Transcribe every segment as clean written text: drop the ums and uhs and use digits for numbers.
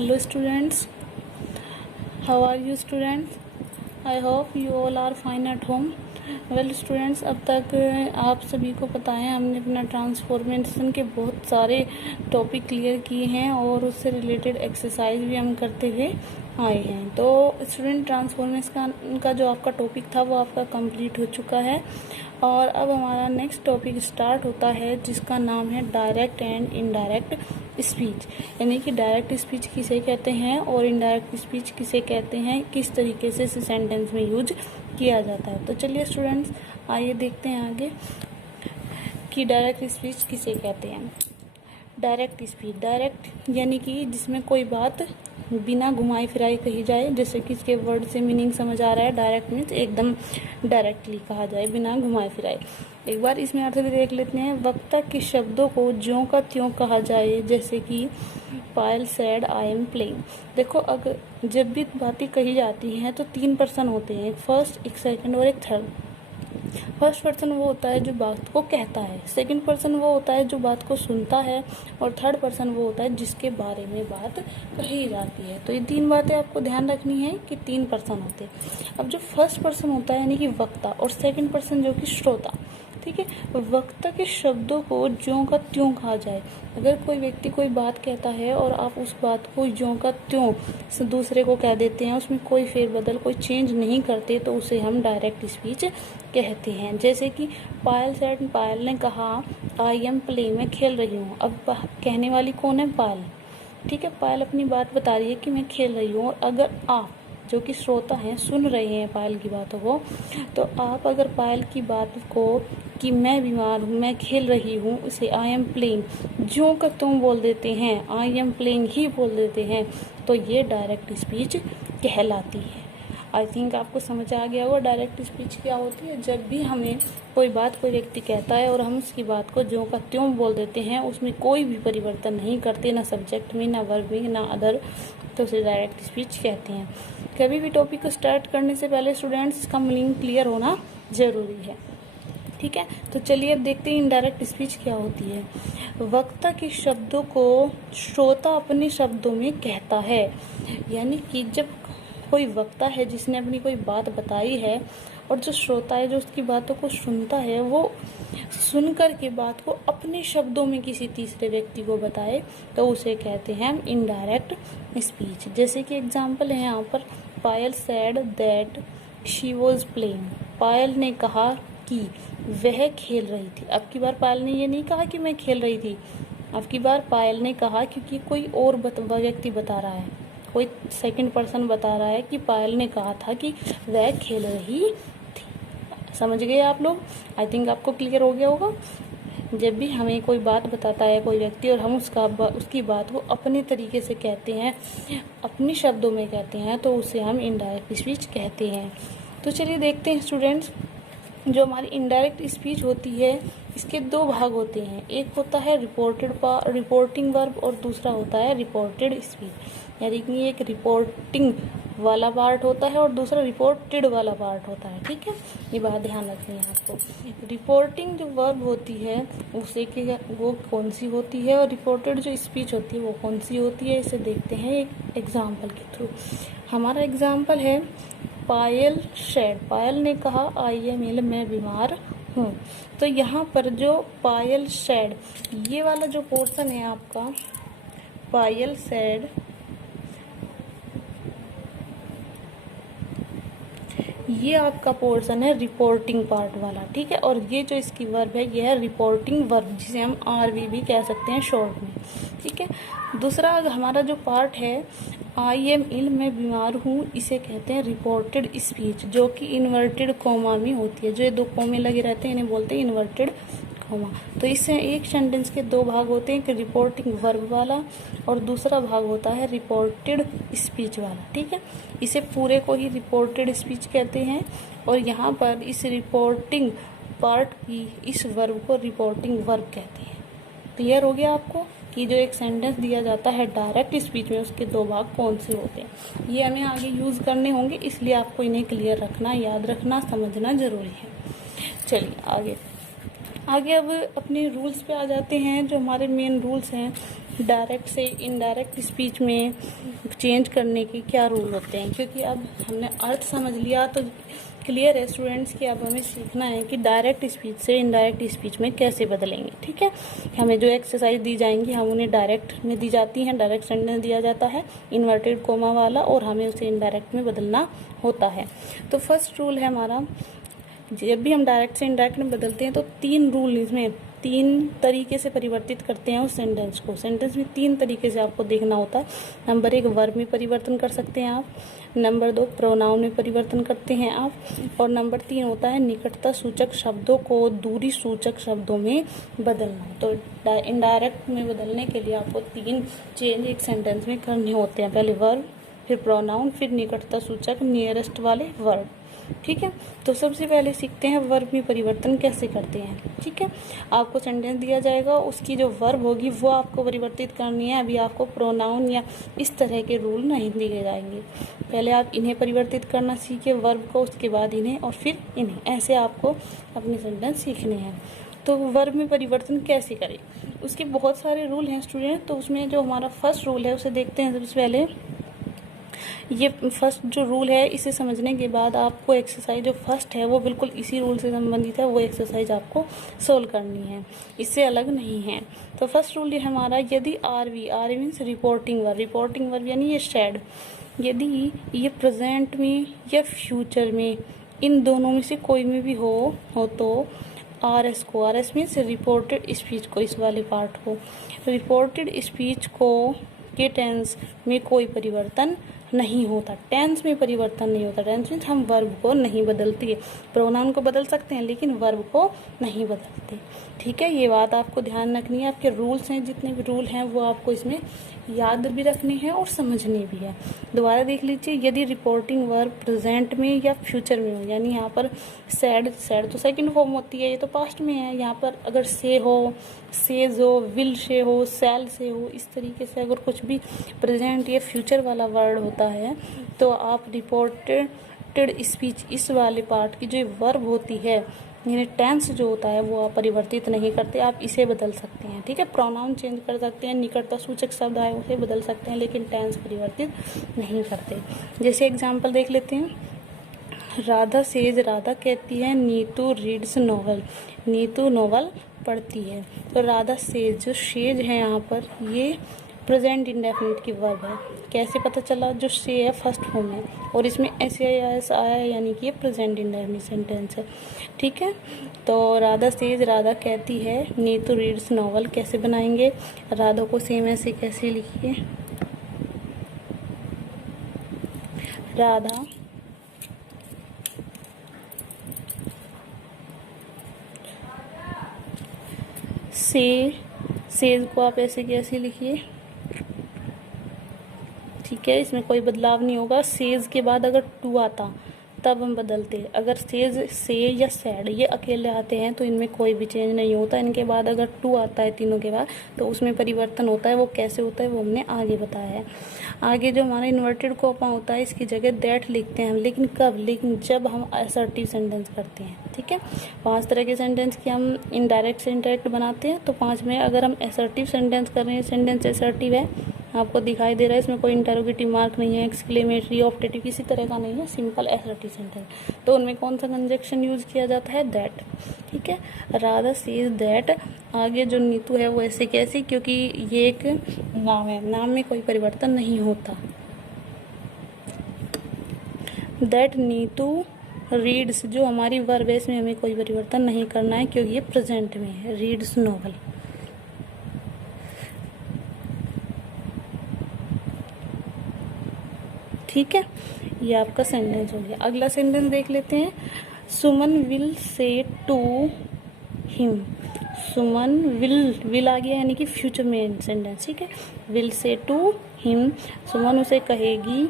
Hello students, how are you students? I hope you all are fine at home. Well students, अब तक आप सभी को पता है हमने अपना ट्रांसफॉर्मेशन के बहुत सारे टॉपिक क्लियर किए हैं और उससे रिलेटेड एक्सरसाइज भी हम करते हुए आए हैं। तो स्टूडेंट ट्रांसफॉर्मेशन का जो आपका टॉपिक था वो आपका कंप्लीट हो चुका है और अब हमारा नेक्स्ट टॉपिक स्टार्ट होता है जिसका नाम है डायरेक्ट एंड इनडायरेक्ट स्पीच। यानी कि डायरेक्ट स्पीच किसे कहते हैं और इनडायरेक्ट स्पीच किसे कहते हैं, किस तरीके से इसे सेंटेंस में यूज किया जाता है। तो चलिए स्टूडेंट्स आइए देखते हैं आगे कि डायरेक्ट स्पीच किसे कहते हैं। डायरेक्ट स्पीच, डायरेक्ट यानी कि जिसमें कोई बात बिना घुमाई फिराई कही जाए, जैसे कि इसके वर्ड से मीनिंग समझ आ रहा है। डायरेक्ट मीन्स एकदम डायरेक्टली कहा जाए बिना घुमाए फिराए। एक बार इसमें अर्थ भी देख लेते हैं। वक्ता के शब्दों को ज्यों का त्यों कहा जाए, जैसे कि पायल सेड आई एम प्लेइंग। देखो अगर जब भी बातें कही जाती हैं तो 3 पर्सन होते हैं, एक फर्स्ट, एक सेकंड और एक थर्ड। फर्स्ट पर्सन वो होता है जो बात को कहता है, सेकंड पर्सन वो होता है जो बात को सुनता है और थर्ड पर्सन वो होता है जिसके बारे में बात कही जाती है। तो ये 3 बातें आपको ध्यान रखनी है कि 3 पर्सन होते हैं। अब जो फर्स्ट पर्सन होता है यानी कि वक्ता और सेकंड पर्सन जो कि श्रोता, ठीक है। वक्ता के शब्दों को ज्यों का त्यों कहा जाए। अगर कोई व्यक्ति कोई बात कहता है और आप उस बात को ज्यों का त्यों दूसरे को कह देते हैं, उसमें कोई फेरबदल कोई चेंज नहीं करते, तो उसे हम डायरेक्ट स्पीच कहते हैं। जैसे कि पायल सेड, पायल ने कहा आई एम प्लेइंग, मैं खेल रही हूँ। अब कहने वाली कौन है? पायल, ठीक है। पायल अपनी बात बता रही है कि मैं खेल रही हूँ। और अगर आप जो कि श्रोता हैं सुन रहे हैं पायल की बातों को, तो आप अगर पायल की बात को कि मैं बीमार हूँ, मैं खेल रही हूँ, उसे आई एम प्लेइंग ज्यों का त्यों बोल देते हैं, आई एम प्लेइंग ही बोल देते हैं, तो ये डायरेक्ट स्पीच कहलाती है। आई थिंक आपको समझ आ गया होगा डायरेक्ट स्पीच क्या होती है। जब भी हमें कोई बात कोई व्यक्ति कहता है और हम उसकी बात को ज्यों का त्यों बोल देते हैं, उसमें कोई भी परिवर्तन नहीं करते, ना सब्जेक्ट में, ना वर्ब में, ना अदर, तो उसे डायरेक्ट स्पीच कहते हैं। कभी भी टॉपिक को स्टार्ट करने से पहले स्टूडेंट्स इसका मीनिंग क्लियर होना जरूरी है, ठीक है। तो चलिए अब देखते हैं इनडायरेक्ट स्पीच क्या होती है। वक्ता के शब्दों को श्रोता अपने शब्दों में कहता है। यानी कि जब कोई वक्ता है जिसने अपनी कोई बात बताई है और जो श्रोता है जो उसकी बातों को सुनता है, वो सुनकर के बात को अपने शब्दों में किसी तीसरे व्यक्ति को बताए, तो उसे कहते हैं हम इनडायरेक्ट स्पीच। जैसे कि एग्जाम्पल है यहाँ पर, Payal said that she was playing. Payal ने कहा कि वह खेल रही थी। अब की बार पायल ने ये नहीं कहा कि मैं खेल रही थी, अब की बार पायल ने कहा, क्योंकि कोई और व्यक्ति बता रहा है, कोई सेकंड पर्सन बता रहा है कि पायल ने कहा था कि वह खेल रही थी। समझ गए आप लोग? आई थिंक आपको क्लियर हो गया होगा। जब भी हमें कोई बात बताता है कोई व्यक्ति और हम उसकी बात को अपने तरीके से कहते हैं, अपने शब्दों में कहते हैं, तो उसे हम इनडायरेक्ट स्पीच कहते हैं। तो चलिए देखते हैं स्टूडेंट्स, जो हमारी इनडायरेक्ट स्पीच होती है इसके 2 भाग होते हैं। एक होता है रिपोर्टिंग वर्ब और दूसरा होता है रिपोर्टेड स्पीच। यानी कि एक रिपोर्टिंग वाला पार्ट होता है और दूसरा रिपोर्टेड वाला पार्ट होता है, ठीक है। ये बात ध्यान रखनी है आपको। रिपोर्टिंग जो वर्ब होती है वो कौन सी होती है और रिपोर्टेड जो स्पीच होती है वो कौन सी होती है, इसे देखते हैं एक एग्जाम्पल के थ्रू। हमारा एग्जाम्पल है पायल शेड, पायल ने कहा आई एम इल, मैं बीमार हूँ। तो यहाँ पर जो पायल शेड, ये वाला जो पोर्शन है आपका, पायल शेड, ये आपका पोर्शन है रिपोर्टिंग पार्ट वाला, ठीक है। और ये जो इसकी वर्ब है ये है रिपोर्टिंग वर्ब, जिसे हम आरवी भी कह सकते हैं शॉर्ट में, ठीक है। दूसरा हमारा जो पार्ट है आई एम इल, मैं बीमार हूँ, इसे कहते हैं रिपोर्टेड स्पीच, जो कि इन्वर्टेड कॉमा में होती है। जो ये 2 कॉमे लगे रहते हैं इन्हें बोलते हैं इन्वर्टेड कॉमा। तो इससे एक सेंटेंस के 2 भाग होते हैं, एक रिपोर्टिंग वर्ब वाला और दूसरा भाग होता है रिपोर्टेड स्पीच वाला, ठीक है। इसे पूरे को ही रिपोर्टेड स्पीच कहते हैं और यहाँ पर इस रिपोर्टिंग पार्ट की इस वर्ब को रिपोर्टिंग वर्ब कहते हैं। क्लियर हो गया आपको कि जो एक सेंटेंस दिया जाता है डायरेक्ट स्पीच में उसके 2 भाग कौन से होते हैं। ये हमें आगे यूज़ करने होंगे, इसलिए आपको इन्हें क्लियर रखना, याद रखना, समझना जरूरी है। चलिए आगे अब अपने रूल्स पे आ जाते हैं। जो हमारे मेन रूल्स हैं डायरेक्ट से इनडायरेक्ट स्पीच में चेंज करने के क्या रूल होते हैं, क्योंकि अब हमने अर्थ समझ लिया तो क्लियर है स्टूडेंट्स कि अब हमें सीखना है कि डायरेक्ट स्पीच से इनडायरेक्ट स्पीच में कैसे बदलेंगे। ठीक है, हमें जो एक्सरसाइज दी जाएंगी हम उन्हें डायरेक्ट में दी जाती हैं, डायरेक्ट सेंटेंस दिया जाता है इन्वर्टेड कोमा वाला, और हमें उसे इनडायरेक्ट में बदलना होता है। तो फर्स्ट रूल है हमारा, जब भी हम डायरेक्ट से इनडायरेक्ट में बदलते हैं तो 3 रूल, इसमें 3 तरीके से परिवर्तित करते हैं उस सेंटेंस को। सेंटेंस में 3 तरीके से आपको देखना होता है। नंबर 1 वर्ब में परिवर्तन कर सकते हैं आप, नंबर 2 प्रोनाउन में परिवर्तन करते हैं आप, और नंबर 3 होता है निकटता सूचक शब्दों को दूरी सूचक शब्दों में बदलना। तो इनडायरेक्ट में बदलने के लिए आपको 3 चेंज एक सेंटेंस में करने होते हैं, पहले वर्ब, फिर प्रोनाउन, फिर निकटता सूचक नियरेस्ट वाले वर्ब। ठीक है, तो सबसे पहले सीखते हैं वर्ब में परिवर्तन कैसे करते हैं। ठीक है, आपको सेंटेंस दिया जाएगा, उसकी जो वर्ब होगी वो आपको परिवर्तित करनी है। अभी आपको प्रोनाउन या इस तरह के रूल नहीं दिए जाएंगे, पहले आप इन्हें परिवर्तित करना सीखिए वर्ब को, उसके बाद इन्हें, और फिर इन्हें, ऐसे आपको अपने सेंटेंस सीखने हैं। तो वर्ब में परिवर्तन कैसे करें, उसके बहुत सारे रूल हैं स्टूडेंट। तो उसमें जो हमारा फर्स्ट रूल है उसे देखते हैं सबसे पहले। ये फर्स्ट जो रूल है, इसे समझने के बाद आपको एक्सरसाइज जो फर्स्ट है वो बिल्कुल इसी रूल से संबंधित है, वो एक्सरसाइज आपको सोल्व करनी है, इससे अलग नहीं है। तो फर्स्ट रूल ये हमारा, यदि आर मीन्स रिपोर्टिंग वर्ब यानी ये सैड, यदि ये प्रेजेंट में या फ्यूचर में इन दोनों में से कोई में भी हो तो R S means reported speech को, इस वाले पार्ट को, रिपोर्टेड स्पीच को के टेंस में कोई परिवर्तन नहीं होता, टेंस में परिवर्तन नहीं होता। टेंस मीन्स हम वर्ब को नहीं बदलते, प्रोनाउन को बदल सकते हैं लेकिन वर्ब को नहीं बदलते। ठीक है, ये बात आपको ध्यान रखनी है। आपके रूल्स हैं, जितने भी रूल हैं वो आपको इसमें याद भी रखने हैं और समझने भी है। दोबारा देख लीजिए, यदि रिपोर्टिंग वर्ब प्रेजेंट में या फ्यूचर में हो, यानी यहाँ पर सैड तो सेकंड फॉर्म होती है, ये तो पास्ट में है। यहाँ पर अगर से हो, सेज हो, विल से हो, सेल से हो, इस तरीके से अगर कुछ भी प्रेजेंट या फ्यूचर वाला वर्ड होता है तो आप रिपोर्टेड स्पीच इस वाले पार्ट की जो वर्ब होती है, यानी टेंस जो होता है वो आप परिवर्तित नहीं करते, आप इसे बदल सकते हैं। ठीक है, प्रोनाउन चेंज कर सकते हैं, निकटता सूचक शब्द आए उसे बदल सकते हैं, लेकिन टेंस परिवर्तित नहीं करते। जैसे एग्जाम्पल देख लेते हैं, राधा कहती है Neetu reads novel, Neetu novel पढ़ती है। तो राधा सेज, जो सेज है यहाँ पर ये प्रेजेंट इंडेफिनिट की वर्ब है। कैसे पता चला, जो से है फर्स्ट फॉर्म है और इसमें एस आया है, यानी कि ये प्रेजेंट इंडेफिनिट सेंटेंस है। ठीक है, तो राधा कहती है, नीतू रीड्स नॉवल कैसे बनाएंगे, राधा को सेम ऐसे कैसे लिखिए, राधा सेज को आप ऐसे कैसे लिखिए। ठीक है, इसमें कोई बदलाव नहीं होगा। सेज के बाद अगर टू आता तब हम बदलते, अगर सेज से या सैड ये अकेले आते हैं तो इनमें कोई भी चेंज नहीं होता। इनके बाद अगर टू आता है तीनों के बाद तो उसमें परिवर्तन होता है। वो कैसे होता है वो हमने आगे बताया है। आगे जो हमारा इन्वर्टेड कोमा होता है इसकी जगह दैट लिखते हैं हम, लेकिन कब, लेकिन जब हम असर्टिव सेंटेंस करते हैं। ठीक है, 5 तरह के सेंटेंस की हम इनडायरेक्ट से इनडायरेक्ट बनाते हैं। तो 5 में अगर हम असर्टिव सेंटेंस कर रहे हैं, सेंटेंस असर्टिव है, आपको दिखाई दे रहा है, इसमें कोई इंटरोगेटिव मार्क नहीं है, एक्सक्लेमेटरी ऑप्टेटिव किसी तरह का नहीं है, सिंपल असर्टिव सेंटेंस। तो उनमें कौन सा कंजक्शन यूज किया जाता है, दैट। ठीक है, राधा सेज दैट, आगे जो नीतू है वो ऐसे कैसे, क्योंकि ये एक नाम है, नाम में कोई परिवर्तन नहीं होता। दैट नीतू रीड्स, जो हमारी वर्ब है इसमें हमें कोई परिवर्तन नहीं करना है क्योंकि ये प्रेजेंट में है, रीड्स नॉवल। ठीक है, ये आपका सेंटेंस हो गया। अगला सेंटेंस देख लेते हैं, Suman will say to him. Suman will आ गया यानी कि फ्यूचर में सेंटेंस। ठीक है, विल से टू हिम, सुमन उसे कहेगी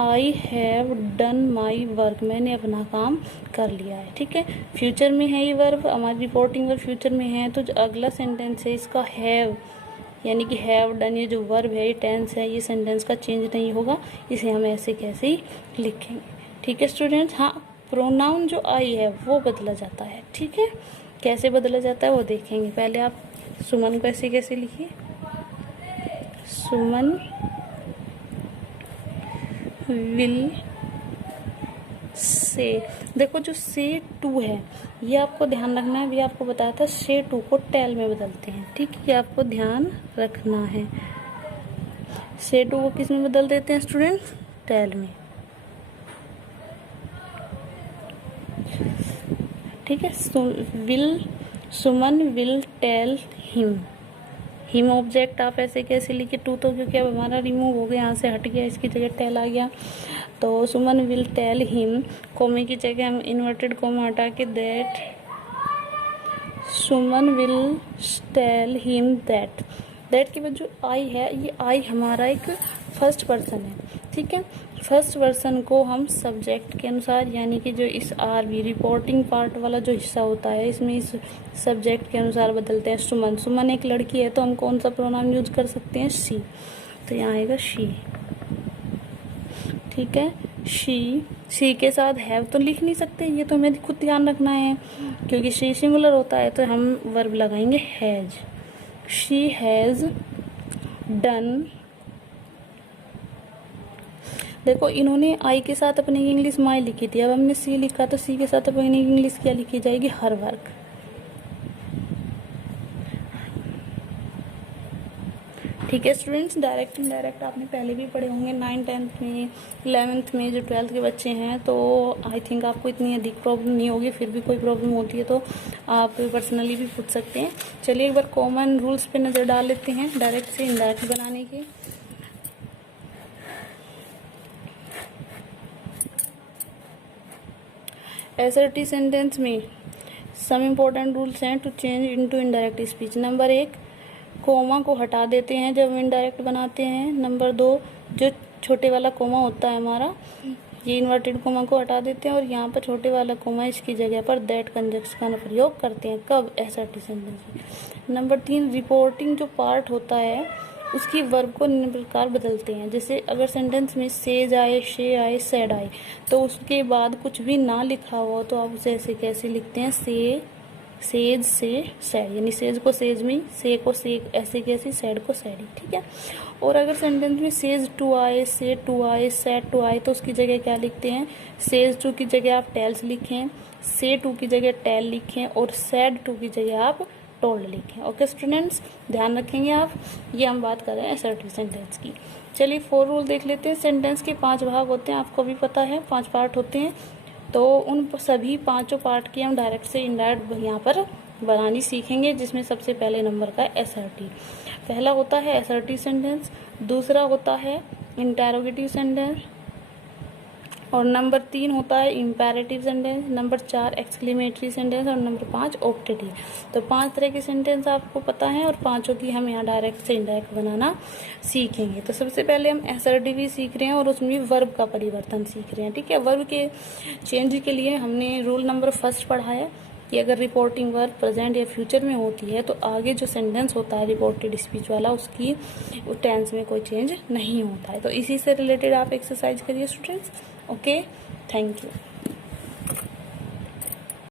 I have done my work, मैंने अपना काम कर लिया है। ठीक है, फ्यूचर में है ये वर्ब, हमारी रिपोर्टिंग वर्ब फ्यूचर में है। तो जो अगला सेंटेंस है इसका हैव यानी कि हैव डन, ये जो वर्ब है ये टेंस है, ये सेंटेंस का चेंज नहीं होगा, इसे हम ऐसे कैसे ही लिखेंगे। ठीक है स्टूडेंट्स, हाँ प्रोनाउन जो आई है वो बदला जाता है। ठीक है, कैसे बदला जाता है वो देखेंगे। पहले आप सुमन को ऐसे कैसे लिखिए, सुमन विल से। देखो जो से टू है ये आपको ध्यान रखना है, अभी आपको बताया था से टू को टेल में बदलते हैं, ठीक है, ये आपको ध्यान रखना है। से टू को किस में बदल देते हैं स्टूडेंट्स? टेल में, ठीक है। Suman will tell him. Him object आप ऐसे कैसे लिखे? टू तो क्योंकि अब हमारा रिमूव हो गया, यहाँ से हट गया, इसकी जगह टेल आ गया। तो सुमन विल टेल हिम, कोमे की जगह हम इन्वर्टेड कोमा हटा के that, Suman will tell him that. That के बाद जो आई है, ये आई हमारा एक फर्स्ट पर्सन है, ठीक है। फर्स्ट पर्सन को हम सब्जेक्ट के अनुसार, यानी कि जो इस आर बी रिपोर्टिंग पार्ट वाला जो हिस्सा होता है, इसमें इस सब्जेक्ट के अनुसार बदलते हैं। सुमन, सुमन एक लड़की है तो हम कौन सा प्रोनाउन यूज कर सकते हैं? शी, तो यहाँ आएगा शी, ठीक है। शी के साथ हैव तो लिख नहीं सकते, ये तो हमें खुद ध्यान रखना है, क्योंकि शी सिंगुलर होता है तो हम वर्ब लगाएंगे हैज। She has done. देखो इन्होंने आई के साथ अपनी इंग्लिश माई लिखी थी, अब हमने सी लिखा तो सी के साथ अपनी इंग्लिश क्या लिखी जाएगी? हर वर्क, ठीक है स्टूडेंट्स। डायरेक्ट इनडायरेक्ट आपने पहले भी पढ़े होंगे 9th 10th में, 11th में, जो 12th के बच्चे हैं, तो आई थिंक आपको इतनी अधिक प्रॉब्लम नहीं होगी। फिर भी कोई प्रॉब्लम होती है तो आप पर्सनली भी पूछ सकते हैं। चलिए एक बार कॉमन रूल्स पे नज़र डाल लेते हैं डायरेक्ट से इनडायरेक्ट बनाने के। एसर्टिव सेंटेंस में सम इम्पोर्टेंट रूल्स हैं to change into indirect speech. Number 1, comma को हटा देते हैं जब हम इनडायरेक्ट बनाते हैं। नंबर 2, जो छोटे वाला कोमा होता है हमारा, ये इन्वर्टेड कोमा को हटा देते हैं और यहाँ पर छोटे वाला कोमा, इसकी जगह पर दैट कंजक्शन का प्रयोग करते हैं। कब? एसर्टिव सेंटेंस में। नंबर 3, रिपोर्टिंग जो पार्ट होता है उसकी वर्ब को निम्न प्रकार बदलते हैं। जैसे अगर सेंटेंस में सेज आए, शे आए, सेड आए, तो उसके बाद कुछ भी ना लिखा हो तो आप उसे ऐसे कैसे लिखते हैं? सेज से सैड, यानी सेज को सेज में, से को से, ऐसे कैसे, सैड को सैडी, ठीक है। और अगर सेंटेंस में सेज टू आए, से टू आए, सैड टू आए, तो उसकी जगह क्या लिखते हैं? सेज टू की जगह आप टेल्स लिखें, से टू की जगह टेल लिखें और सैड टू की जगह आप टोल्ड लिखें। ओके स्टूडेंट्स, ध्यान रखेंगे आप। ये हम बात कर रहे हैं असर्टिव सेंटेंस की। चलिए 4 रूल देख लेते हैं। सेंटेंस के 5 भाग होते हैं, आपको भी पता है 5 पार्ट होते हैं, तो उन सभी 5 पार्ट की हम डायरेक्ट से इनडायरेक्ट यहाँ पर बनानी सीखेंगे, जिसमें सबसे पहले नंबर का एसर्टिव। पहला होता है एसर्टिव सेंटेंस, दूसरा होता है इंटेरोगेटिव सेंटेंस, और नंबर 3 होता है imperative sentence, number 4 exclamatory sentence और नंबर 5 ऑप्टेटिव। तो 5 तरह के सेंटेंस आपको पता है और 5 की हम यहाँ डायरेक्ट से इनडायरेक्ट बनाना सीखेंगे। तो सबसे पहले हम एसर्टिव ही सीख रहे हैं और उसमें वर्ब का परिवर्तन सीख रहे हैं, ठीक है। वर्ब के चेंज के लिए हमने रूल नंबर 1 पढ़ा है कि अगर रिपोर्टिंग वर्ब प्रेजेंट या फ्यूचर में होती है तो आगे जो सेंटेंस होता है रिपोर्टेड स्पीच वाला, उसकी टेंस में कोई चेंज नहीं होता है। तो इसी से रिलेटेड आप एक्सरसाइज करिए स्टूडेंट्स। Okay, thank you.